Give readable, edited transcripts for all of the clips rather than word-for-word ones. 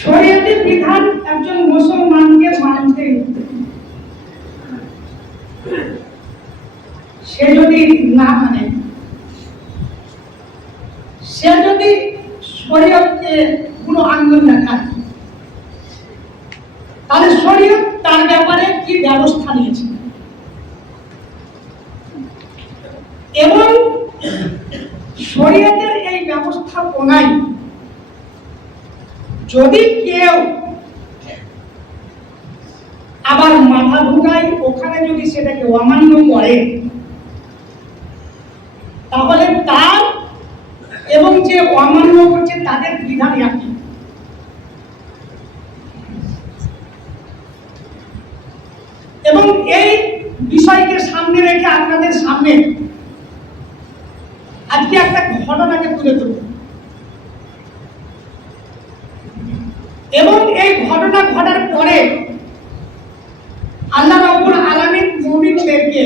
শরীয়তের বিধান একজন মুসলমানকে মানতে সে যদি না মানে, সে যদি শরীয়তকে কোনো আঙ্গুল দেখায়, তাহলে শরীয়ত তার ব্যাপারে কি ব্যবস্থা নিয়েছে এবং শরীয়তের এই ব্যবস্থাপনায় যদি কেউ আবার মাথা ঢুকায় ওখানে যদি সেটাকে অমান্য করে, তাহলে তার এবং যে অমান্য করছে তাদের বিধান একই। এবং এই বিষয়কে সামনে রেখে আপনাদের সামনে আজকে একটা ঘটনাকে তুলে ধরব এবং এই ঘটনা ঘটার পরে আল্লাহ রাব্বুল আলামিন মুমিনদেরকে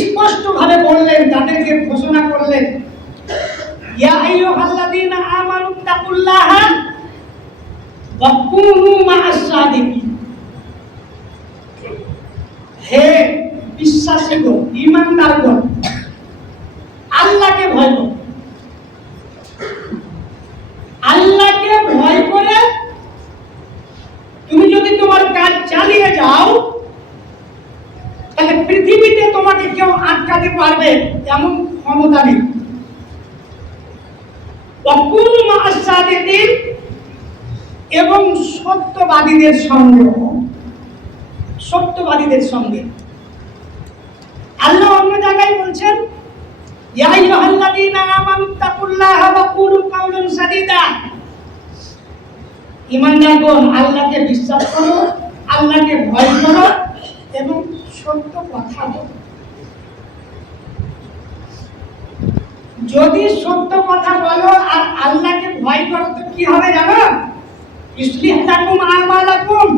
স্পষ্টভাবে বললেন, তাদেরকে ঘোষণা করলেন, ইয়া আইয়ুহাল্লাযীনা আমানুত্তাকুল্লাহা ওয়া কুনু মা'আস সাদিকিন। হে বিশ্বাসীগণ, ঈমানদারগণ, আল্লাহকে ভয় করো। আল্লাহকে ভয় করে তুমি যদি তোমার কাজ চালিয়ে যাও, তাহলে পৃথিবীতে তোমাকে কেউ আটকাতে পারবে এমন ক্ষমতা নেই। ওয়াকুনু মা'আস সাদিকিন, এবং সত্যবাদীদের সঙ্গে, সত্যবাদীদের সঙ্গে। আল্লাহ অন্য জায়গায় বলছেন, ইয়া আইয়ুহাল্লাযীনা আমানুত্তাকুল্লাহা ওয়া কুলু কাওলান সাদীদা। ঈমানদারগণ, আল্লাহকে বিশ্বাস করো, আল্লাহকে ভয় করো এবং সত্য কথা বলো। যদি সত্য কথা বলো আর আল্লাহকে ভয় করো তো কি হবে জানো? ইসলিহ লাকুম আমালাকুম,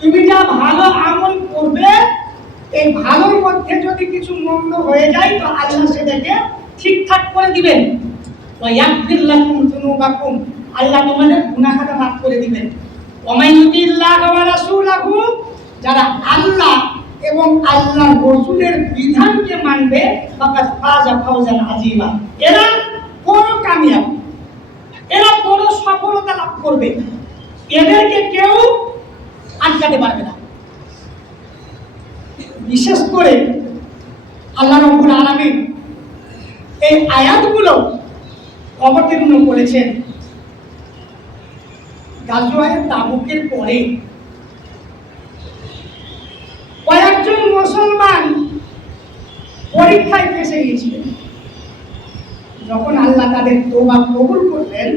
তুমি যা ভালো আমল করবে এই ভালোর মধ্যে যদি কিছু মন্দ হয়ে যায় তো আল্লাহ সেটাকে ঠিকঠাক করে দিবেন। ওয়া ইয়াগফির লাকুম যুনুবাকুম, আল্লাহ তোমাদের গুনাহ খাতা মাফ করে দিবেন। ওয়া মান ইউতিল্লাহ ওয়া রাসূলাহু, যারা আল্লাহ এবং আল্লাহর রাসূলের বিধানকে মানবে, ফাকাদ ফাজা ফাওজান আযীমা, এরা বড় কামিয়াব, এরা বড় সফলতা লাভ করবে, এদেরকে কেউ আটকাতে পারবে না। বিশেষ করে আল্লাহ রাব্বুল আলামিন এই আয়াতগুলো অবতীর্ণ করেছেন গাজওয়ায়ে তাবুকের পরে। কয়েকজন মুসলমান পরীক্ষায় ফেসে গিয়েছিলেন। যখন আল্লাহ তাদের তওবা কবুল করলেন,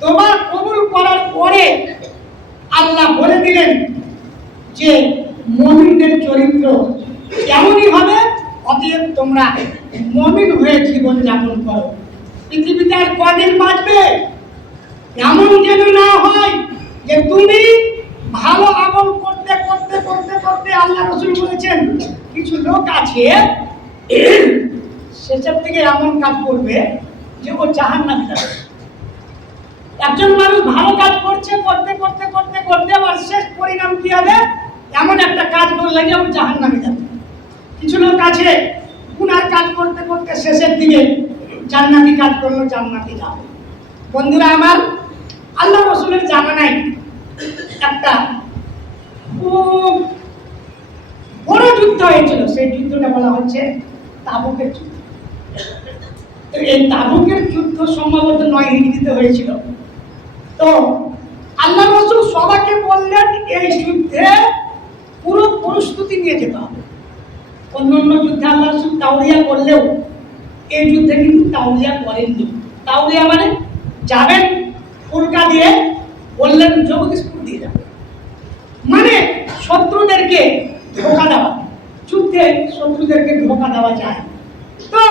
তওবা কবুল করার পরে আল্লাহ বলে দিলেন যে মুমিনদের চরিত্র এমনই হবে, অতএব তোমরা মুমিন হয়ে জীবন যাপন করো। পৃথিবীতে আর কদিন বাঁচবে, এমন যেন না হয় যে তুমি ভালো আমল করতে করতে করতে করতে, আল্লাহ রাসূল বলেছেন কিছু লোক আছে শেষের দিকে এমন কাজ করবে যে ও জাহান্নামে যাবে। একজন মানুষ ভালো কাজ করছে, করতে করতে করতে করতে আর শেষ পরিণাম কি হবে? এমন একটা কাজ করলে যে ও জাহান্নামে যাবে। কিছু লোক আছে গুনার কাজ করতে করতে শেষের দিকে জান্নাতি কাজ করলো, জান্নাতে যাবে। বন্ধুরা আমার, আল্লাহ রাসূলের জামানায় একটা খুব বড় যুদ্ধ হয়েছিল। সেই যুদ্ধটা বলা হচ্ছে তাবুকের যুদ্ধ। এই তাবুকের যুদ্ধ সম্ভবত 9 হিজরিতে হয়েছিল। তো আল্লাহ রাসূল সবাইকে বললেন এই যুদ্ধে পুরো প্রস্তুতি নিয়ে যেতে হবে। অন্যান্য যুদ্ধে আল্লাহ রাসূল তাওরিয়া করলেও এই যুদ্ধে কিন্তু তাওরিয়া করেননি। তাওরিয়া মানে যাবেন ফুলকা দিয়ে, বললেন জগদীশপুর দিয়ে যাবেন, মানে শত্রুদেরকে ধোঁকা দেওয়া। যুদ্ধে শত্রুদেরকে ধোঁকা দেওয়া যায়। তো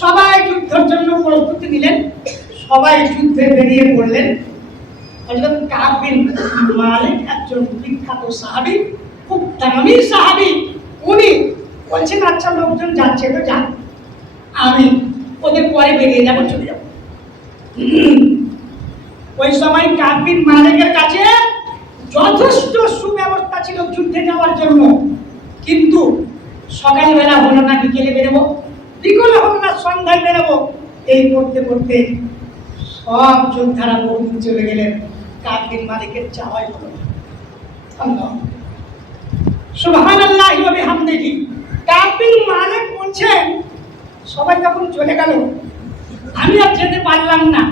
সবাই যুদ্ধের জন্য প্রস্তুতি নিলেন, সবাই যুদ্ধে বেরিয়ে পড়লেন। হযরত কাব বিন মালিক একজন বিখ্যাত সাহাবী, খুব দামি সাহাবী, উনি বলছেন আচ্ছা লোকজন যাচ্ছে তো যান, আমি ওদের পরে বেরিয়ে যাবো, চলে যাবো। ওই সময় কাব বিন মালিকের কাছে যথেষ্ট সুব্যবস্থা ছিল যুদ্ধে যাওয়ার জন্য, কিন্তু সকালবেলা হলো না বিকেলে বেরোবো, বিকেলে হলো না সন্ধ্যায় বেরোবো, এই করতে করতে সব যোদ্ধারা বহুদিন চলে গেলেন, কাব বিন মালিকের যাওয়াই হলো না। আল্লাহ সুবহানাল্লাহি ওয়া বিহামদিহি। কাব বিন মালিক বলছেন সবাই যখন চলে গেল আমি আর যেতে পারলাম না,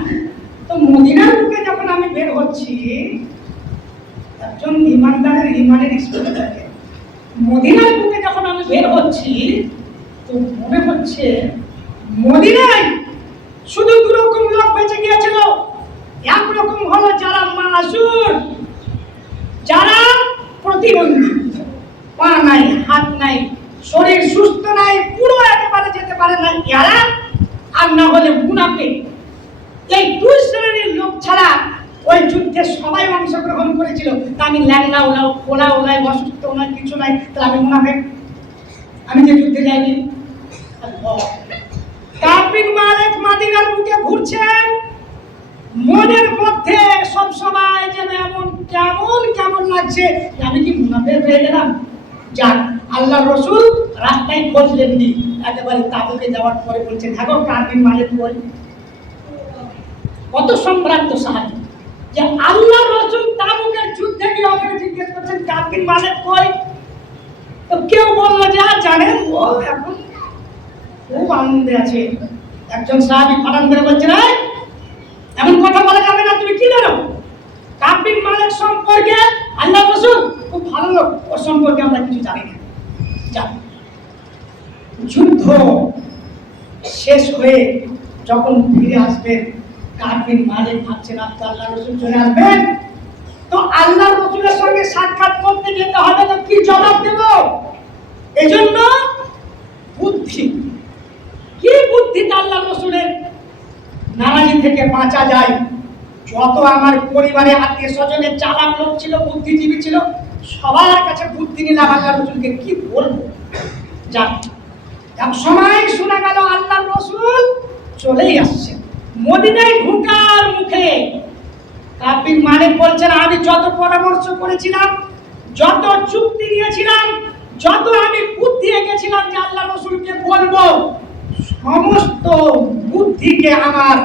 তো মদিনার বুকে যখন আমি বের হচ্ছি, একজন ইমানদারের ইমানের স্পিরিট থাকে, মদিনার বুকে যখন আমি বের হচ্ছি তো মনে হচ্ছে মদিনায় শুধু দুরকম লোক বেঁচে গিয়েছিল। একরকম হলো যারা মাসুর, যারা প্রতিবন্ধী, পা নাই, হাত নাই, শরীর সুস্থ নাই, পুরো একেবারে যেতে পারে না এরা, আর না হলে মুনাফিক। এই দুই শ্রেণীর লোক ছাড়া ওই যুদ্ধে সবাই অংশগ্রহণ করেছিল। তা আমি ল্যাংলাও নাও, খোলাও নাই, অসুস্থ নাই, কিছু নাই, তাহলে আমি মুনাফিক? আমি যে যুদ্ধে যাইনি। কাব বিন মালিক মদিনার বুকে ঘুরছেন, মনের মধ্যে সব সময় যেন এমন কেমন কেমন লাগছে, আমি কি মুনাফিক হয়ে গেলাম? যাক, আল্লাহ রসুল রাস্তায় খোঁজলেননি, একেবারে তাবুকে যাওয়ার পরে বলছেন, হ্যাঁ গো কাব বিন মালিক বল। কত সম্ভ্রান্ত সাহাবী যে আল্লাহ রসুল তাবুকের যুদ্ধে গিয়ে ওকে জিজ্ঞেস করছেন কাব বিন মালিক কই? তো কেউ বললো যে জানেন ও এখন খুব আনন্দে আছে। একজন সাহাবী ফাটান করে বলছে, না এমন কথা বলা যাবে না, তুমি কি জানো? কাব বিন মালিক সম্পর্কে আল্লাহ রসুল খুব ভালো লোক, ওর সম্পর্কে আমরা কিছু জানি না। যাক, যুদ্ধ শেষ হয়ে যখন ফিরে আসবেন, কাব বিন মালিক ভাবছেন আল্লাহ রসুল চলে আসবেন, তো আল্লাহ রসুলের সঙ্গে সাক্ষাৎ করতে যেতে হবে, তো কি জবাব দেব? এজন্য বুদ্ধি, কি বুদ্ধিতে আল্লাহ রসুলের নারাজি থেকে বাঁচা যায়। যত আমার পরিবারে আত্মীয় স্বজনের চালাক লোক ছিল, বুদ্ধিজীবী ছিল, সবার কাছে বুদ্ধি নিলাম আল্লাহ রসুলকে কি বলবো। যাক, এক সময় শোনা গেল আল্লাহ রসুল চলেই আসছে। মদিনায় ঢোকার মুখে কাব বিন মালিক বলছেন, আমি যত পরামর্শ করেছিলাম, যত চুক্তি নিয়েছিলাম, যত আমি বুদ্ধি এঁকেছিলাম যে আল্লাহ রসুলকে বলবো, সমস্ত বুদ্ধিকে আমার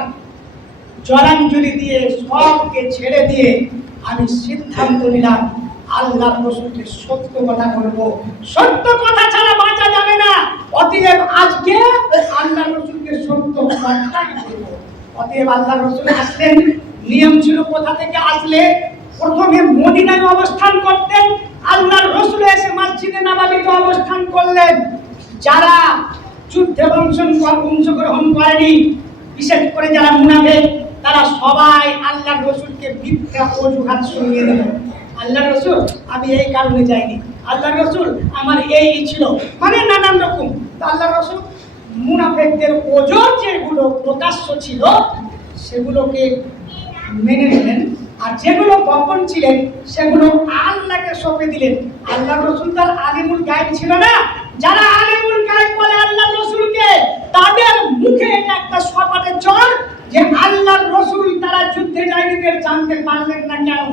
জলাঞ্জলি দিয়ে, সবকে ছেড়ে দিয়ে আমি সিদ্ধান্ত নিলাম আল্লাহ রসুলকে সত্য কথা বলবো, সত্য কথা ছাড়া বাঁচা যাবে না। অতএব আজকে আল্লাহ রসুলকে সত্য কথাই বলবো। অতএব আল্লাহ রসুল আসলেন, নিয়ম ছিল কোথা থেকে আসলে প্রথমে মদিনায় অবস্থান করতেন, আল্লাহর রসুল এসে মসজিদে নববীতে অবস্থান করলেন। যারা যুদ্ধে অংশগ্রহণ করেনি, বিশেষ করে যারা মুনাফিক, তারা সবাই আল্লাহর রসুলকে মিথ্যা অজুহাত শুনিয়ে দিল। আল্লাহ রসুল আমি এই কারণে যাইনি, আল্লাহ রসুল আমার এই ছিল, মানে নানান রকম। আল্লাহ রসুল মুনাফিকদের ওজোর যেগুলো প্রকাশ্য ছিল সেগুলোকে মেনে নিলেন, আর যেগুলো গোপন ছিলেন সেগুলো আল্লাহকে সঁপে দিলেন। আল্লাহ রসুল তার আলিমুল গায়েব ছিল না। যারা আলিমুল গায়েব বলে আল্লাহ রসুলকে, তাদের মুখে এটা একটা সপাটে চর যে আল্লাহর রসুল তারা যুদ্ধে যায়নিদের জানতে পারলেন না কেন?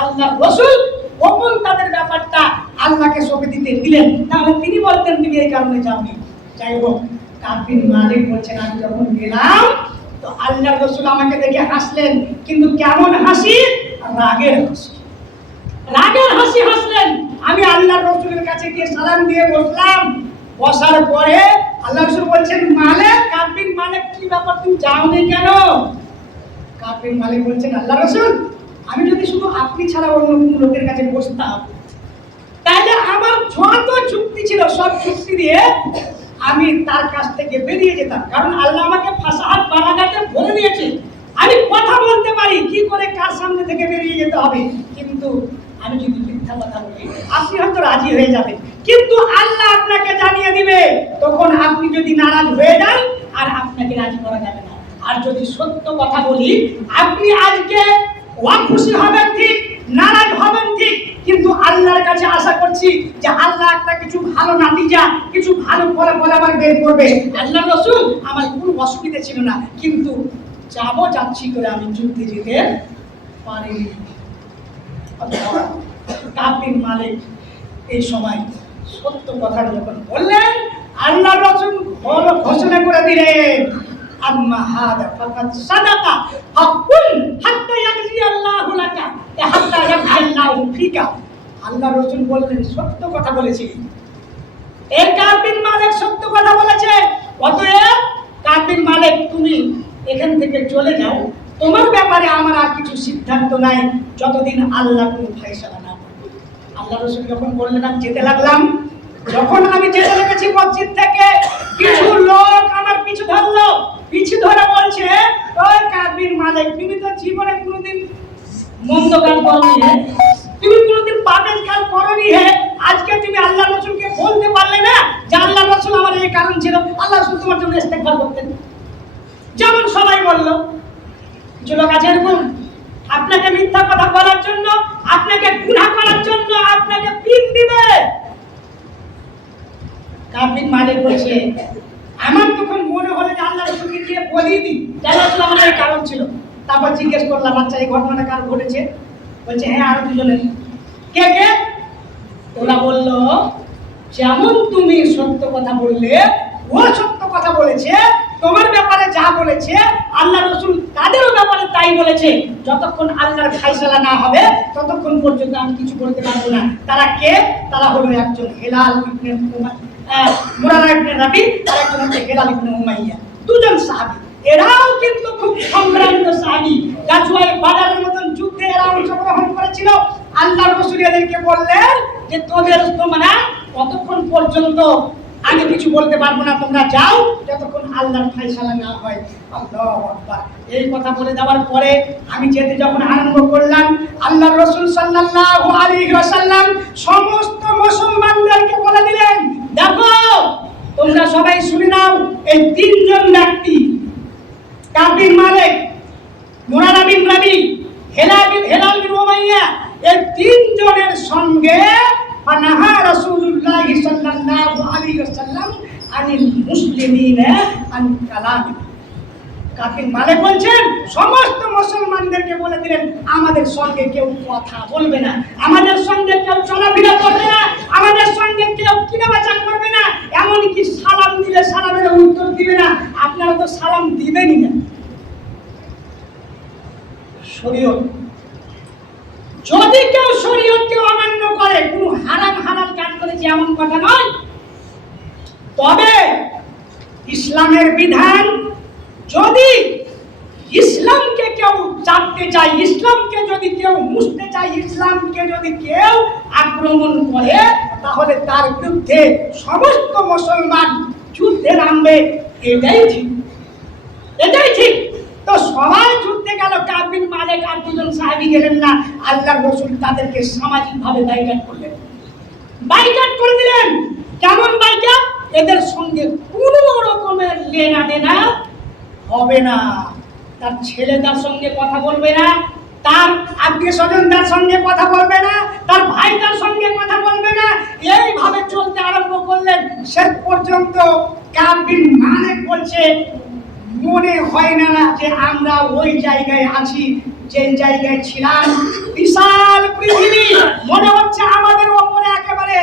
আল্লাহ রসুল গোপন তাদের ব্যাপারটা আল্লাহকে সঁপে দিতে দিলেন, তাহলে তিনি বলতেন তুমি এই কারণে যাওনি। যাই হোক, কাব বিন মালিক বলছেন, আমি যখন গেলাম তো আল্লাহ রসুল আমাকে দেখে হাসলেন, কিন্তু কেমন হাসি? রাগের হাসি। রাগের হাসি হাসলেন। আমি আল্লাহ রসুলের কাছে গিয়ে সালাম দিয়ে বসলাম। বসার পরে আল্লাহ রসুল বলছেন, মালিক, কাব বিন মালিক কি ব্যাপার, তুমি যাওনি কেন? কাব বিন মালিক বলছেন, আল্লাহ রসুল আমি যদি শুধু আপনি ছাড়া অন্য কোনো লোকের কাছে বসতাম, তাহলে আমার যত চুক্তি ছিল সব চুক্তি দিয়ে আমি তার কাছ থেকে বেরিয়ে যেতাম। কারণ আল্লাহ আমাকে ফাসাহাত বালাগাতে বলে দিয়েছে, আমি কথা বলতে পারি কি করে কার সামনে থেকে বেরিয়ে যেতে হবে। কিন্তু আমি যদি মিথ্যা কথা বলি আপনি হয়তো রাজি হয়ে যাবেন, কিন্তু আল্লাহ আপনাকে জানিয়ে দিবে, তখন আপনি যদি নারাজ হয়ে যান আর আপনাকে রাজি করা যাবে না। আর যদি সত্য কথা বলি, আপনি আজকে অখুশি হবেন ঠিক, নারাজ হবেন ঠিক, কিন্তু আল্লাহর কাছে আশা করছি যে আল্লাহ একটা কিছু ভালো নাতিজা, কিছু ভালো ফলাফল আমার বের করবে। আল্লাহ রসুল আমার কোনো অসুবিধা ছিল না, কিন্তু যাচ্ছি করে আমি যুদ্ধে যেতে পারেনি। কাব বিন মালিক এই সময় সত্য কথা যখন বললেন, আল্লাহ রাসূল ঘোষণা করে দিলেন, আম্মা হাদা ফাকাদ সাদাকা ফাকুল হাত্তা ইয়াজি আল্লাহু লাকা হাত্তা ইয়াজি আল্লাহু ফিকা। আল্লাহ রাসূল বললেন, সত্য কথা বলেছি। এই কাব বিন মালিক সত্য কথা বলেছে, অতএব কাব বিন মালিক তুমি এখান থেকে চলে যাও, তোমার ব্যাপারে আমার আর কিছু সিদ্ধান্ত নাই যতদিন আল্লাহ কোনো ফয়সালা না করবে। আল্লাহ রাসূল যখন বললেন, আমি যেতে লাগলাম। যখন আমি যেতে লেগেছি মসজিদ থেকে, কিছু লোক আমার পিছু ধরলো, পিছু ধরে বলছে, ওই কাব বিন মালিক, তুমি তো জীবনে কোনোদিন মন্দ কাজ করনি হে, তুমি কোনোদিন পাপের কাজ করনি হে, আজকে তুমি আল্লাহ রাসূলকে বলতে পারলে না যে আল্লাহ রাসূল আমার এই কারণ ছিল, আল্লাহ রাসূল তোমার জন্য ইস্তেগফার করতেন। যেমন সবাই বললো, কিছু লোক আছে এরকম, আপনাকে মিথ্যা কথা বলার জন্য, আপনাকে গুনাহ করার জন্য আপনাকে পিন দিবে। কাব বিন মালিক বলছে, আমার তখন মনে হলো যে আল্লাহ রাসূলকে গিয়ে বলি দিই, আল্লাহ রাসূল আমার এই কারণ ছিল। তারপর জিজ্ঞেস করলাম, আচ্ছা এই ঘটনাটা কার ঘটেছে? বলছে, হ্যাঁ আরো দুজনের। কে কে? ওরা বললো, যেমন তুমি সত্য কথা বললে, ও সত্য কথা বলেছে, তোমার ব্যাপারে যা বলেছে আল্লাহ রাসূল তাদেরও ব্যাপারে তাই বলেছে। যতক্ষণ আল্লাহর ফয়সালা না হবে ততক্ষণ পর্যন্ত আমি কিছু বলতে পারবো না। তারা কে? তারা হলো একজন হেলাল ইবনে মুরারা ইবনে রাবি, আর একজন হচ্ছে হেলাল ইবনে উমাইয়া, দুজন সাহাবী। এরাও কিন্তু খুব সংগ্রামিত সাহাবী, গাজওয়ায়ে বাদরের মতন যুদ্ধে এরা অংশগ্রহণ করেছিল। আল্লাহ রাসূল এদেরকে বললেন যে তোমরা কতক্ষণ পর্যন্ত আমি কিছু বলতে পারবো না, তোমরা যাও যতক্ষণ আল্লাহর ফয়সালা না হয়। আল্লাহু আকবার। এই কথা বলে দেওয়ার পরে আমি যেতে যখন আরম্ভ করলাম, আল্লাহর রাসূল সাল্লাল্লাহু আলাইহি ওয়াসাল্লাম সমস্ত মুসলমানদেরকে বলে দিলেন, দেখো তোমরা সবাই শুনে নাও, এই তিনজন ব্যক্তি, কাব বিন মালিক, মুরারা বিন রাবি, হেলাল বিন উমাইয়া, এই তিনজনের সঙ্গে ফানাহা রাসূলুল্লাহ সাল্লাল্লাহু আলাইহি ওয়াসাল্লাম আনিল মুসলিমিনা আন কালামি। কাব বিন মালিক বলছেন, সমস্ত মুসলমানদেরকে বলে দিলেন, আমাদের সঙ্গে কেউ কথা বলবে না, আমাদের সঙ্গে কেউ চলাফেরা করবে না, আমাদের সঙ্গে কেউ কেনাবেচা করবে না, এমনকি সালাম দিলে সালামের উত্তর দিবে না। আপনারা তো সালাম দিবেনই না। শরীয়ত, যদি কেউ শরীয়তকে অমান্য করে, কোনো হারাম হালাল কাজ করেছে এমন কথা নয়, তবে ইসলামের বিধান, যদি ইসলামকে কেউ চাপতে চায়, ইসলামকে যদি কেউ মুছতে চায়, ইসলামকে যদি কেউ আক্রমণ করে, তাহলে তার বিরুদ্ধে সমস্ত মুসলমান যুদ্ধে নামবে। এটাই ঠিক, এটাই ঠিক। তো সবাই যুদ্ধে গেল, কাব বিন মালিক আর দুজন সাহাবী গেলেন না। আল্লাহর রাসূল তাদেরকে সামাজিকভাবে বাইকাট করলেন, বাইকাট করে দিলেন। কেমন বাইকাট? এদের সঙ্গে কোনো রকমের লেনা দেনা হবে না। তার ছেলেদের সঙ্গে কথা বলবে না, তার আত্মীয় স্বজনদের সঙ্গে কথা বলবে না, তার ভাইদের সঙ্গে কথা বলবে না। এইভাবে চলতে আরম্ভ করলেন। শেষ পর্যন্ত কাব বিন মালিক বলছে, মনে হয় না যে আমরা ওই জায়গায় আছি যে জায়গায় ছিলাম। বিশাল পৃথিবী মনে হচ্ছে আমাদের উপরে একেবারে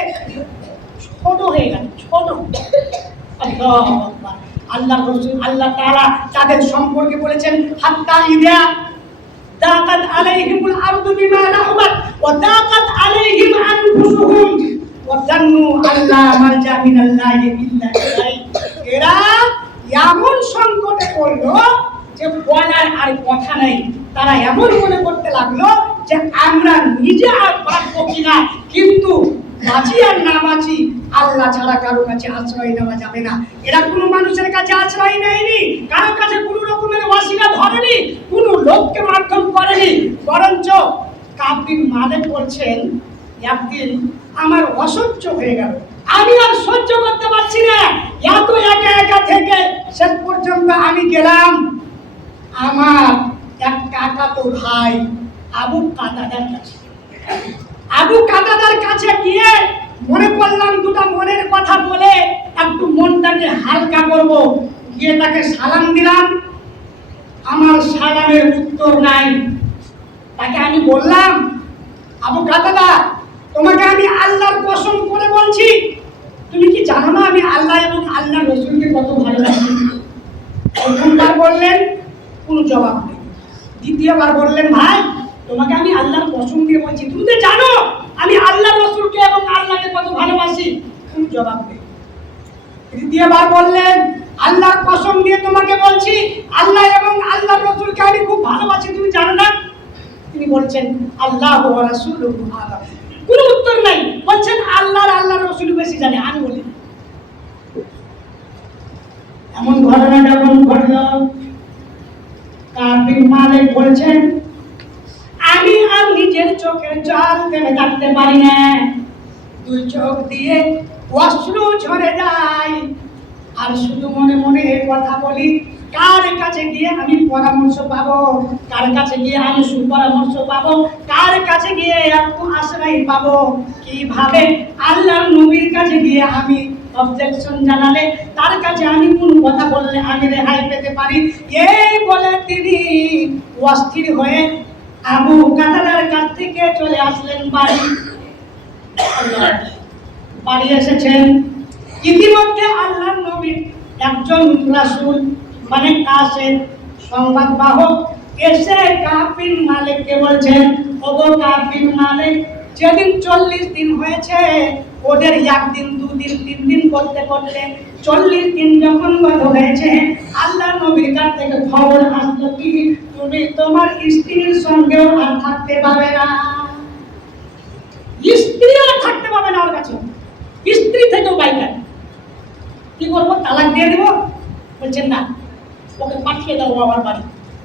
ছোট হয়ে গেল, ছোট। আল্লাহু আকবার। আল্লাহ রাসূল, আল্লাহ তাআলা তাদের সম্পর্কে বলেছেন, হাত্তা ইদা দাকাত আলাইহিমুল আরদু বিমা রাহাবাত ওয়া দাকাত আলাইহিম আনফুসুহুম ওয়া জান্নু আল্লা মালজা মিনাল্লাহি ইল্লা ইলাইহি। এরা এমন সংকটে পড়লো যে বলার আর কথা নেই। তারা এমন মনে করতে লাগলো যে আমরা নিজে আর পারবো কিনা, কিন্তু বাঁচি আর না বাঁচি আল্লাহ ছাড়া কারো কাছে আশ্রয় নেওয়া যাবে না। এরা কোনো মানুষের কাছে আশ্রয় নেয়নি, কারো কাছে কোনো রকমের ওয়াসিলা ধরেনি, কোনো লোককে মাধ্যম করেনি। বরঞ্চ কাব বিন মালিক বলছেন, একদিন আমার অসহ্য হয়ে গেল, আমি আর সহ্য করতে পারছি না, এত একা একা থেকে শেষ পর্যন্ত আমি গেলাম আমার এক কাকাতো ভাই আবু কাতাদার কাছে। আবু কাতাদার কাছে গিয়ে মনে করলাম দুটো মনের কথা বলে একটু মনটাকে হালকা করব। গিয়ে তাকে সালাম দিলাম, আমার সালামের উত্তর নাই। তাকে আমি বললাম, আবু কাতাদা, তোমাকে আমি আল্লাহর কসম করে বলছি, তুমি কি জানো না আমি আল্লাহ এবং আল্লাহ রসুলকে কত ভালোবাসি? প্রথমবার বললেন, কোনো জবাব নেই। দ্বিতীয়বার বললেন, ভাই তোমাকে আমি আল্লাহর কসম দিয়ে বলছি, তুমি তো জানো আমি আল্লাহ রসুলকে এবং আল্লাহকে কত ভালোবাসি, কোনো জবাব নেই। তৃতীয়বার বললেন, আল্লাহর কসম দিয়ে তোমাকে বলছি আল্লাহ এবং আল্লাহর রসুলকে আমি খুব ভালোবাসি, তুমি জানো না? তিনি বলছেন, আল্লাহ ওয়া রাসূলুহু আ'লাম। কোনো উত্তর নাই, বলছেন আল্লাহর রসুল বেশি জানে, আমি বলি। এমন ঘটনা যখন ঘটল, কাফির মালিক বলছেন, আমি আর নিজের চোখের জল ফেলে থাকতে পারি না, দুই চোখ দিয়ে অশ্রু ঝরে যায়, আর শুধু মনে মনে কথা বলি, কার কাছে গিয়ে আমি পরামর্শ পাবো, কার কাছে গিয়ে আমি সুপরামর্শ পাবো, কার কাছে গিয়ে একটু আশ্রয় পাবো, কিভাবে আল্লাহর নবীর কাছে গিয়ে আমি অবজেকশন জানালে, তার কাছে আমি কোন কথা বললে আমি রেহাই পেতে পারি। এই বলে তিনি অস্থির হয়ে আবু কাতাদার কাছ থেকে চলে আসলেন বাড়ি। বাড়ি এসেছেন, ইতিমধ্যে আল্লাহর নবীর একজন রাসূল মানে কাসের সংবাদ বাহক এসে কাফির মালিককে বলছেন, ওগো কাফির মালিক, যেদিন 40 দিন হয়েছে, ওদের একদিন দুদিন 3 দিন করতে করতে 40 দিন যখন গত হয়েছে, আল্লাহ নবীর কাছ থেকে খবর আসলো কি তুমি তোমার স্ত্রীর সঙ্গেও আর থাকতে পারবে না। স্ত্রীও থাকতে পারবে না ওর কাছে, স্ত্রী থেকেও বাইরে। কি করবো, তালাক দিয়ে দিব? বলছেন না, ওকে পাঠিয়ে দাও বাবার বাড়ি।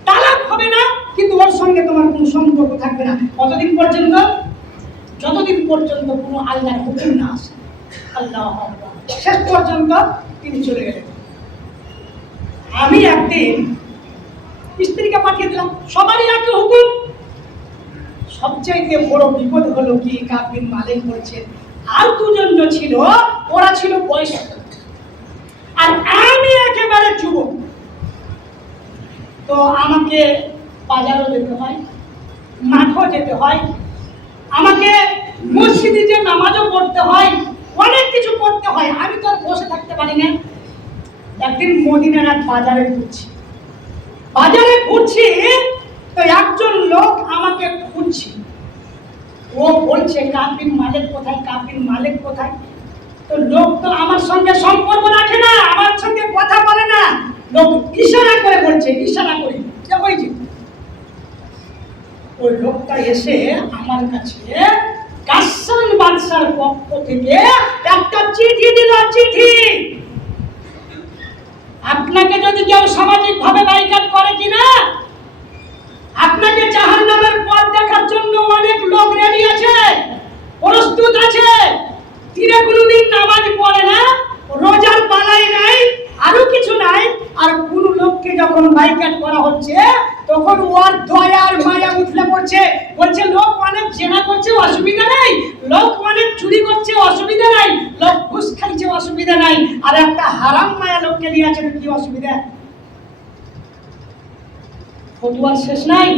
তালাক হবে না, কিন্তু ওর সঙ্গে তোমার কোনো সম্পর্ক থাকবে না। কতদিন পর্যন্ত? যতদিন পর্যন্ত কোনো আল্লাহর হুকুম না আসে। আল্লাহু আকবার। শেষ পর্যন্ত তিনি চলে গেলেন। আমি একদিন স্ত্রীকে পাঠিয়ে দিলাম, সবারই একই হুকুম। সবচেয়ে বড় বিপদ হলো কি, কাফির মালিক বলছেন আর দুজন যে ছিল ওরা ছিল বয়স্ক, আর আমি একেবারে যুবক। তো আমাকে বাজারও যেতে হয়, মাঠও যেতে হয়, আমাকে মসজিদে যে নামাজও পড়তে হয়, অনেক কিছু করতে হয়, আমি তো আর বসে থাকতে পারি না। একদিন মদিনার এক বাজারে ঘুরছি, তো একজন লোক আমাকে খুঁজছে। ও বলছে কাফির মালিক কোথায়, কাফির মালিক কোথায়? তো লোক তো আমার সঙ্গে সম্পর্ক রাখে না, আমার সঙ্গে কথা বলে না, লোক ইশারা করে বলছে, ইশারা করে ওই যে ওই লোকটা এসে আমার কাছে গাসসান বাদশার পক্ষ থেকে একটা চিঠি দিল। চিঠি, আপনাকে যদি কেউ সামাজিক ভাবে বাইকাট করে কিনা, আপনাকে জাহান্নামের পথ দেখার জন্য অনেক লোক রেডি আছে, প্রস্তুত আছে। তিনি কোনোদিন নামাজ পড়ে না, রোজার পালাই নাই, আরো কিছু নাই, আর কোন লোককে যখন বাইকাট করা হচ্ছে তখন ওর দয়ার মায়া উঠলে পড়ছে, বলছে লোক অনেক জেনা করছে, অসুবিধা নাই, লোক অনেক চুরি করছে, অসুবিধা নাই, লোক ঘুষ খাইছে, অসুবিধা নাই, আর একটা হারাম মায়া লোককে নিয়ে আছে, কি অসুবিধা? ফতুয়ার শেষ নাই।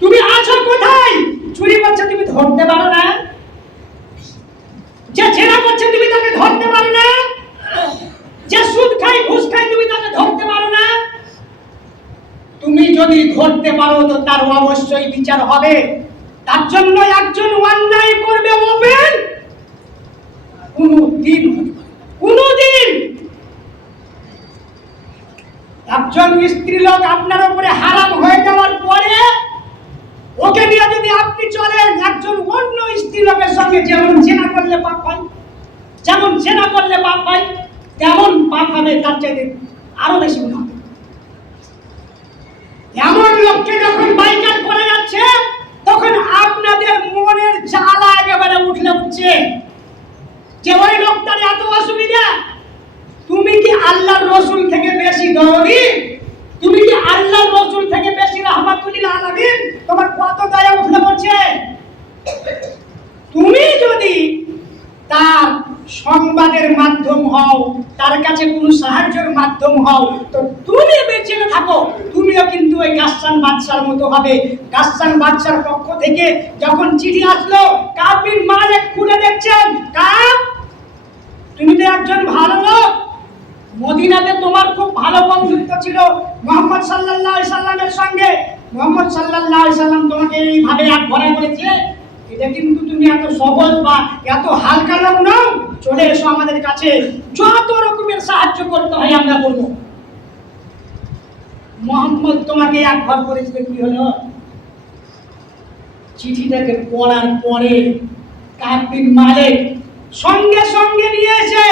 তুমি আছো কোথায়? চুরি করছে তুমি ধরতে পারো না, যে জেনা করছে তুমি তাকে ধরতে পারো না, যে সুদ খায় ঘুষ খায় তুমি তাকে ধরতে পারো না। তুমি যদি ধরতে পারো তো তার অবশ্যই বিচার হবে। তার জন্য একজন অন্যায় করবে ওপেন কোনদিন একজন স্ত্রী লোক আপনার উপরে হারাম হয়ে যাওয়ার পরে ওকে নিয়ে যদি আপনি চলেন, একজন অন্য স্ত্রী লোকের সঙ্গে যেমন জেনা করলে পাপ হয়, যেমন জেনা করলে পাপ হয়, তেমন পাপ হবে, তার চাইতে আরো বেশি গুনাহ হবে। এমন লোককে যখন বাইকাট করে যাচ্ছে তখন আপনাদের মনের জ্বালা একেবারে উঠছে যে ওই লোকটার এত অসুবিধা। তুমি কি আল্লাহর রসুল থেকে বেশি দরদি? তুমি কি আল্লাহর রসুল থেকে বেশি রাহমাতুল আলামিন? তোমার কত দয়া উঠলে পড়ছে। তুমি যদি তার সংবাদের মাধ্যম হও, তার কাছে কোনো সাহায্যের মাধ্যম হও, তো তুমি বেঁচে থাকো, তুমি তুমিও কিন্তু ওই গাসসান বাদশার মতো হবে। গাসসান বাদশার পক্ষ থেকে যখন চিঠি আসলো, কাব বিন মালিক খুলে দেখছেন, কাব তুমি তো একজন ভালো লোক, মদিনাতে তোমার খুব ভালো বন্ধুত্ব ছিল মুহাম্মদ সাল্লাল্লাহু আলাইহি সাল্লামের সঙ্গে, মুহাম্মদ সাল্লাল্লাহু আলাইহি সাল্লাম তোমাকে এইভাবে এক ঘরে বলেছে, এটা কিন্তু তুমি এত সহজ বা এত হালকা লোক নও, চলে এসো আমাদের কাছে, যত রকমের সাহায্য করতে হয় আমরা করব। মুহাম্মদ তোমাকে এক ঘর করেছিল, কি হলো? চিঠিটাকে পড়ার পরে কাব বিন মালিক সঙ্গে সঙ্গে নিয়ে এসে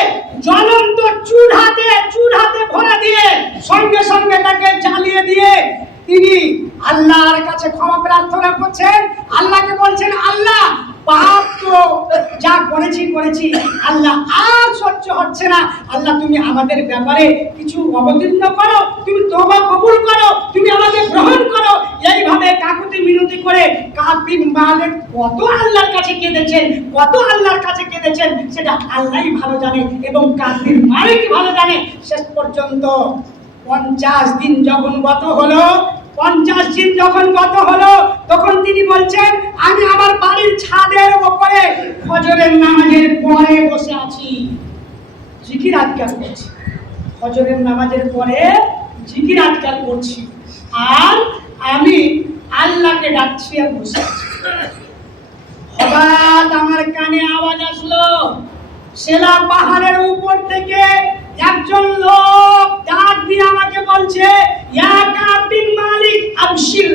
জ্বলন্ত চুড়হাতে ভরা দিয়ে সঙ্গে সঙ্গে তাকে জ্বালিয়ে দিয়ে তিনি আল্লাহর কাছে ক্ষমা প্রার্থনা করছেন। আল্লাহকে বলছেন, আল্লাহ পাপ তো যা করেছি আল্লাহ আর সহ্য হচ্ছে না, আল্লাহ তুমি আমাদের ব্যাপারে কিছু অবতীর্ণ করো, তুমি তওবা কবুল করো, তুমি আমাকে গ্রহণ করো। এইভাবে কাকুতি মিনতি করে কাব বিন মালিক কত আল্লাহর কাছে কেঁদেছেন সেটা আল্লাহই ভালো জানে এবং কাব বিন মালিকই ভালো জানে। শেষ পর্যন্ত 50 দিন যখন গত হলো তখন তিনি বলছেন, আমি আমার বাড়ির ছাদের উপরে ফজরের নামাজের পরে বসে আছি, জিকির আজকার করছি, ফজরের নামাজের পরে জিকির আজকার করছি, আর আমি আল্লাহকে ডাকছি আর বসে আছি। হঠাৎ আমার কানে আওয়াজ আসলো, সেলা পাহাড়ের উপর থেকে একজন লোক ডাক দিয়ে আমাকে বলছে, ইয়া কাব বিন মালিক আবশির,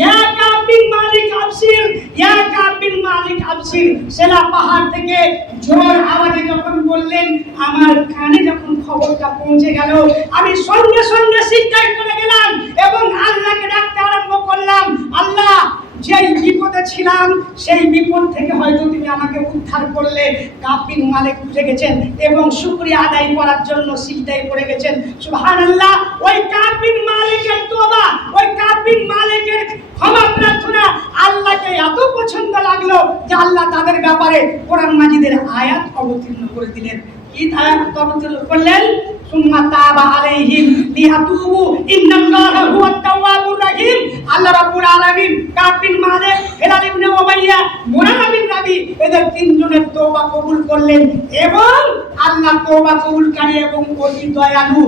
ইয়া কাব বিন মালিক আবশির, ইয়া কাব বিন মালিক আবশির। সেলা পাহাড় থেকে জোর আওয়াজে যখন বললেন, আমার কানে যখন খবরটা পৌঁছে গেল, আমি সঙ্গে সঙ্গে সিজদায় পড়ে গেলাম এবং আল্লাহকে ডাকতে আরম্ভ করলাম, আল্লাহ যেই বিপদে ছিলাম সেই বিপদ থেকে হয়তো তুমি আমাকে উদ্ধার করলে। কাব বিন মালিক বুঝে গেছেন এবং শুকরিয়া আদায় করার জন্য সিজদায় পড়ে গেছেন। সুবহানাল্লাহ। ওই কাব বিন মালিকের তওবা, ওই কাব বিন মালিকের ক্ষমা প্রার্থনা আল্লাহকে এত পছন্দ লাগলো যে আল্লাহ তাদের ব্যাপারে কোরআন মাজিদের আয়াত অবতীর্ণ করে দিলেন। কি আয়াত অবতীর্ণ করলেন? সুম্মা তাবা আলাইহিম লিয়াতুবু ইন্নাল্লাহা হুয়াত তাওয়াবুর রহিম। আল্লাহ রাব্বুল আলামিন কাব বিন মালিক, হেলাল ইবনে উমাইয়া, মুরারা বিন রাবি এদের তিনজনের তওবা কবুল করলেন এবং আল্লাহ তওবা কবুলকারী এবং অতি দয়ালু।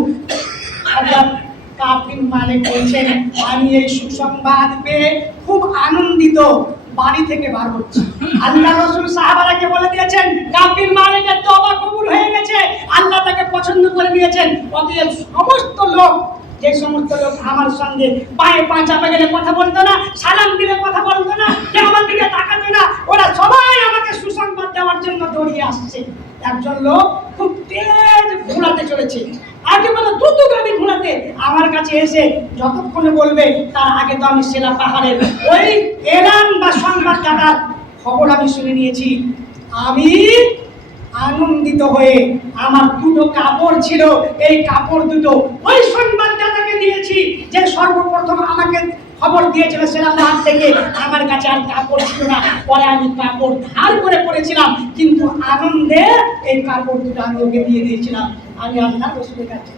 কাব বিন মালিক বলছেন, আমি এই সুসংবাদ পেয়ে খুব আনন্দিত, বাড়ি থেকে বার হচ্ছে। আল্লাহ রাসূল সাহাবারাকে বলে দিয়েছেন, কাব বিন মালিকের তওবা কবুল হয়ে গেছে, আল্লাহ তাকে পছন্দ করে নিয়েছেন। অতএব যে সমস্ত লোক আমার সঙ্গে পায়ে পা চাপা গেলে কথা বলতো না, সালাম দিলে কথা বলতো না, যে আমার দিকে তাকাতো না, ওরা সবাই আমাকে সুসংবাদ দেওয়ার জন্য দৌড়িয়ে আসছে। একজন লোক খুব তেজ ঘোড়াতে চলেছে, আগে বলে দ্রুতগামী ঘোড়াতে আমার কাছে এসে যতক্ষণে বলবে তার আগে তো আমি সেলা পাহাড়ের ওই এলান বা সংবাদ দাতার খবর আমি শুনে নিয়েছি। আমি আনন্দিত হয়ে আমার দুটো কাপড় ছিল, এই কাপড় দুটো ওই সংবাদদাতাকে দিয়েছি যে সর্বপ্রথম আমাকে খবর দিয়েছিল সেলা পাহাড় থেকে। আমার কাছে আর কাপড় ছিল না, পরে আমি কাপড় ধার করে পড়েছিলাম, কিন্তু আনন্দে এই কাপড় দুটো আমি ওকে দিয়ে দিয়েছিলাম। আমি আল্লাহ রসুলের কাছে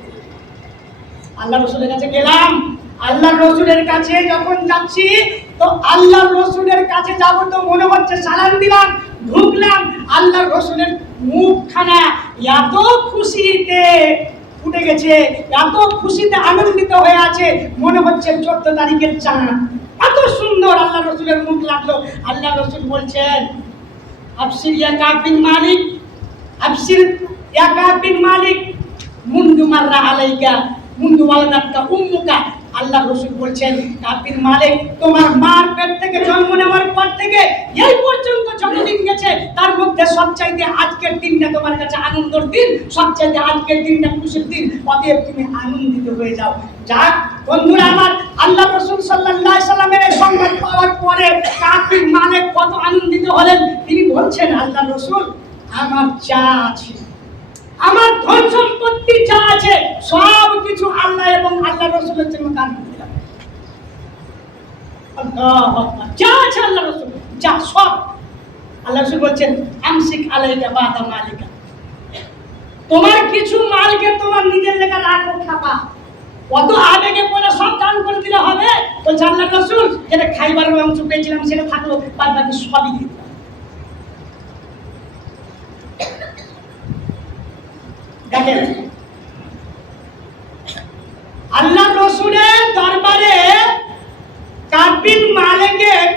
গেলাম। আল্লাহ রসুলের কাছে যখন যাচ্ছি তো আল্লাহ রসুলের কাছে যাবো তো মনে হচ্ছে সালাম দিলাম, ঢুকলাম, আল্লাহ রসুলের মুখখানা এত খুশিতে ফুটে গেছে, এত খুশিতে আনন্দিত হয়ে আছে, মনে হচ্ছে 14 তারিখের চাঁদ, এত সুন্দর আল্লাহ রসুলের মুখ লাগলো। আল্লাহ রসুল বলছেন, আবশির ইয়া কাব বিন মালিক, আবশির ইয়া কাব বিন মালিক, মুন্দু মাররা আলাইকা মুন্দু ওয়ালাদাতকা উম্মুকা। আল্লাহ রসুল বলছেন, কাব বিন মালিক তোমার মার পেট থেকে জন্ম নেওয়ার পর থেকে এই পর্যন্ত যতদিন গেছে তার মধ্যে সবচাইতে আজকের দিনটা তোমার কাছে আনন্দের দিন, সবচাইতে আজকের দিনটা খুশির দিন, অতএব তুমি আনন্দিত হয়ে যাও। যাক বন্ধুরা আমার, আল্লাহ রসুল সাল্লাল্লাহু আলাইহি সাল্লামের এই সংবাদ পাওয়ার পরে কাব বিন মালিক কত আনন্দিত হলেন। তিনি বলছেন, আল্লাহ রসুল আমার যা আছে, আমার ধন সম্পত্তি যা আছে সব কিছু আল্লাহ এবং আল্লাহ রসুলের জন্য দান করে দিলাম। আল্লাহু আকবার। যা আছে আল্লাহ রসুল, যা সব আল্লাহ রসুল বলছেন, আমসিক আলাইকা বাদা মালিকা, তোমার কিছু মালকে তোমার নিজের লেখা রাখো, খাবা, অত আবেগে পড়ে সব দান করে দিলে হবে? বলছে আল্লাহর রাসূল যেটা খাইবার অংশ পেয়েছিলাম সেটা থাকলো, বাদ বাকি সবই দিয়ে দিলাম। দেখেন আল্লাহর রাসূলের দরবারে কাব বিন মালিকের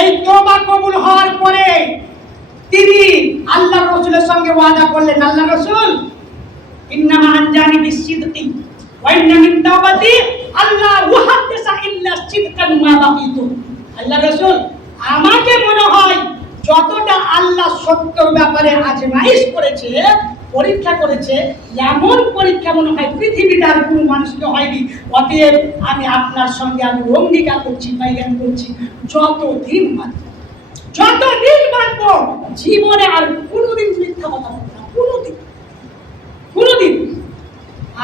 এই তওবা কবুল হওয়ার পরে তিনি আল্লাহর রাসূলের সঙ্গে ওয়াদা করলেন, আল্লাহর রাসূল ইন্নামা আনজানি বিসিদকি ওয়া ইন্না মিন তাওবাতি আল্লাহ উহাদ্দিসা ইল্লা সিদকান মা বাকিতু। আল্লাহর রাসূল আমাকে মনে হয় যতটা আল্লাহ সত্যর ব্যাপারে আজমাইশ করেছে, পরীক্ষা করেছে, এমন পরীক্ষা মনে হয় পৃথিবীতে আর কোনো মানুষকে হয়নি। অতএব আমি আপনার সঙ্গে আমি অঙ্গীকার করছি, বাইয়ান করছি, যতদিন বাঁচব জীবনে আর কোনোদিন মিথ্যা কথা বলবো না, কোনোদিন।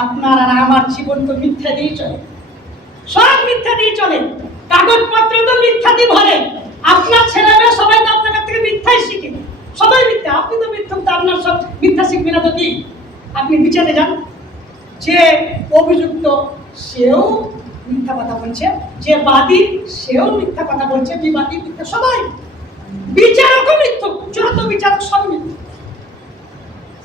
আপনার আর আমার জীবন তো মিথ্যা দিয়ে চলে, সব মিথ্যা দিয়ে চলে, কাগজপত্র তো মিথ্যা দিয়ে ভরে। আপনার ছেলেমেয়ে সবাই তো আপনার কাছ থেকে মিথ্যাই শিখে, সবাই মিথ্যা, আপনি তো মিথ্যা, আপনার সব মিথ্যা শিখবে না তো কি? আপনি বিচারে যান, যে অভিযুক্ত সেও মিথ্যা কথা বলছে, যে বাদী সেও মিথ্যা কথা বলছে, বিবাদী মিথ্যা, সবাই বিচারকও মিথ্যা, যত বিচারক সব মিথ্যা।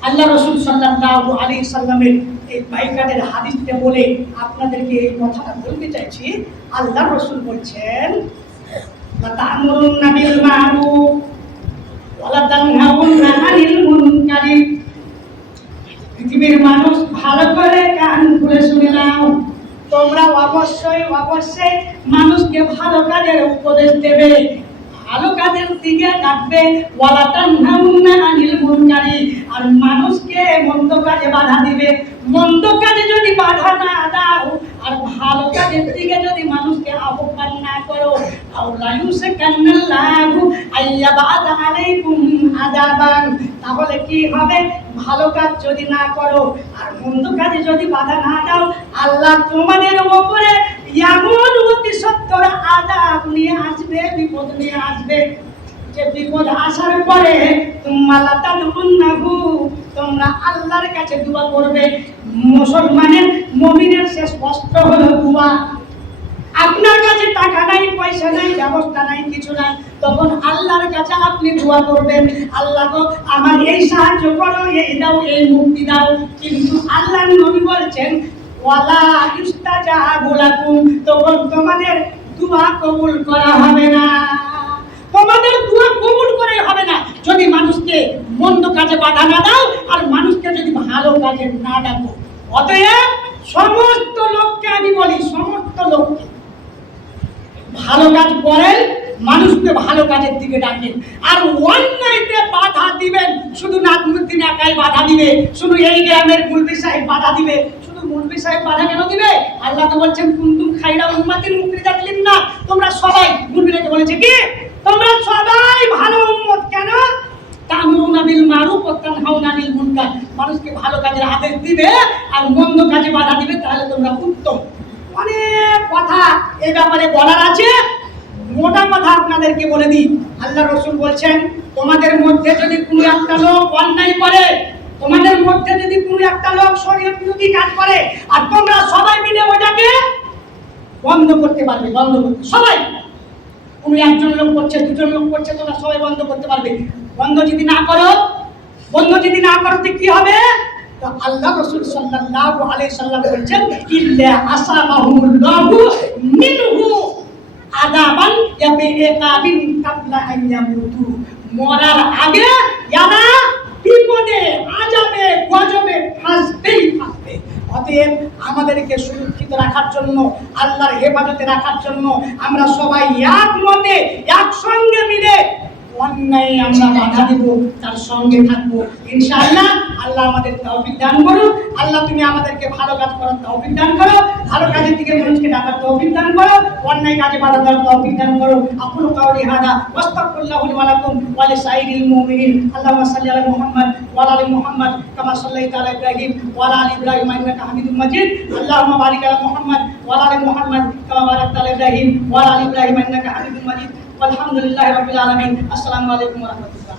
আল্লাহ রাসূল সাল্লাল্লাহু আলাইহি সাল্লামের এই বাইকাটের হাদিসটা বলে আপনাদেরকে এই কথাটা বলতে চাইছি। আল্লাহ রাসূল বলছেন লা তা'মুরুন্না বিল মা'রুফ ওয়া লা তানহাউন্না আনিল মুনকারি। পৃথিবীর মানুষ ভালো করে কান খুলে শুনে নাও, তোমরা অবশ্যই মানুষকে ভালো কাজের উপদেশ দেবে, ভালো কাজের দিকে ডাকবে, ওয়ালা তানহাউন্না আনিল মুনকারি, আর মানুষকে মন্দ কাজে বাধা দিবে। মন্দ কাজে যদি বাধা না দাও আর ভালো কাজের দিকে যদি মানুষকে আহ্বান না করো, আল্লাহ ইউসিকান্নাল্লাহু আইয়াবাদা আলাইকুম আযাবান, তাহলে কি হবে? ভালো কাজ যদি না করো আর মন্দ কাজে যদি বাধা না দাও, আল্লাহ তোমাদের উপরে এমন অতি সত্তর আযাব নিয়ে আসবে, বিপদ নিয়ে আসবে, যে বিপদ আসার পরে তোমরা আল্লাহর কাছে দোয়া করবে। মুসলমানের মুমিনের শেষ অস্ত্র হলো দোয়া। আপনার কাছে টাকা নাই, পয়সা নাই, ব্যবস্থা নাই, কিছু নাই, তখন আল্লাহর কাছে আপনি দোয়া করবেন, আল্লাহ গো আমার এই সাহায্য করো, এই দাও, এই মুক্তি দাও। কিন্তু আল্লাহর নবী বলছেন ওয়ালা ইস্তাজাবু লাকুম, তখন তোমাদের দোয়া কবুল করা হবে না, তোমাদের দোয়া কবুল করে হবে না যদি মানুষকে মন্দ কাজে বাধা না দাও আর মানুষকে যদি ভালো কাজে না ডাকো। অতএব সমস্ত লোককে আমি বলি, সমস্ত লোককে ভালো কাজ করেন, মানুষকে ভালো কাজের দিকে ডাকেন, আর অন্যায়তে বাধা দিবেন। শুধু নাজমুদ্দিন একাই বাধা দিবে, শুধু এই গ্রামের মুলবি সাহেব বাধা দিবে, শুধু মুলবি সাহেব বাধা কেন দিবে? আল্লাহ তো বলছেন কুনতুম খায়রা উম্মাতিন উখরিজাত লিন-নাস, তোমরা সবাই, মুলবিরাকে বলেছে কি তোমরা সবাই ভালো উম্মত। কেন? তা'মুরুনা বিল মারুফ ওয়া তানহাউনা আনিল মুনকার, মানুষকে ভালো কাজের আদেশ দিবে আর মন্দ কাজে বাধা দিবে, তাহলে তোমরা উত্তম। অনেক কথা এই ব্যাপারে বলার আছে, মোটা কথা আপনাদেরকে বলে দিই। আল্লাহ রাসূল বলছেন তোমাদের মধ্যে যদি কোনো একটা লোক অন্যায় করে, তোমাদের মধ্যে যদি কোনো একটা লোক শরীয়ত বিরোধী কাজ করে, আর তোমরা সবাই মিলে ওটাকে বন্ধ করতে পারবে, বন্ধ করতে সবাই, কোনো একজন লোক করছে, দুজন লোক করছে, তোমরা সবাই বন্ধ করতে পারবে। বন্ধ যদি না করো তো কি হবে? তো আল্লাহ রাসূল সাল্লাল্লাহু আলাইহি সাল্লাম বলেছেন ইল্লা আসাবাহুল্লাহু মিনহু আযাবান ইয়াবিকাবিন কাবলা আন ইয়ামুতু, মরার আগে যারা বিপদে, আযাবে, গজবে ফাঁসবেই ফাঁসবে। অতএব আমাদেরকে সুরক্ষিত রাখার জন্য, আল্লাহর হেফাজতে রাখার জন্য আমরা সবাই একমতে একসঙ্গে মিলে অন্যায় আমরা বাধা দেব, তার সঙ্গে থাকবো ইনশাআল্লাহ। আল্লাহ আমাদের তৌফিক দান করুন। আল্লাহ তুমি আমাদেরকে ভালো কাজ করার তৌফিক দান করো, ভালো কাজের দিকে মানুষকে ডাকার তৌফিক দান করো, অন্যায় কাজে বাধা দেওয়ার তৌফিক দান করো। আকুলু কাওলি হাদা ওয়াস্তাগফিরুল্লাহ লি ওয়া লাকুম ওয়া লিসাইরিল মুমিনিন। আল্লাহুম্মা সাল্লি আলা মুহাম্মাদ ওয়া আলা আলি মুহাম্মাদ কামা সাল্লাইতা আলা ইব্রাহিম ওয়া আলা আলি ইব্রাহিম ইন্নাকা হামিদুম মাজিদ। আল্লাহুম্মা বারিক আলা মুহাম্মাদ ওয়া আলা আলি মুহাম্মাদ কামা বারাকতা আলা ইব্রাহিম ওয়া আলা আলি ইব্রাহিম ইন্নাকা হামিদুম মাজিদ। আলহামদুলিল্লাহি রাব্বিল আলামিন। আসসালামু আলাইকুম ওয়া রাহমাতুল্লাহ।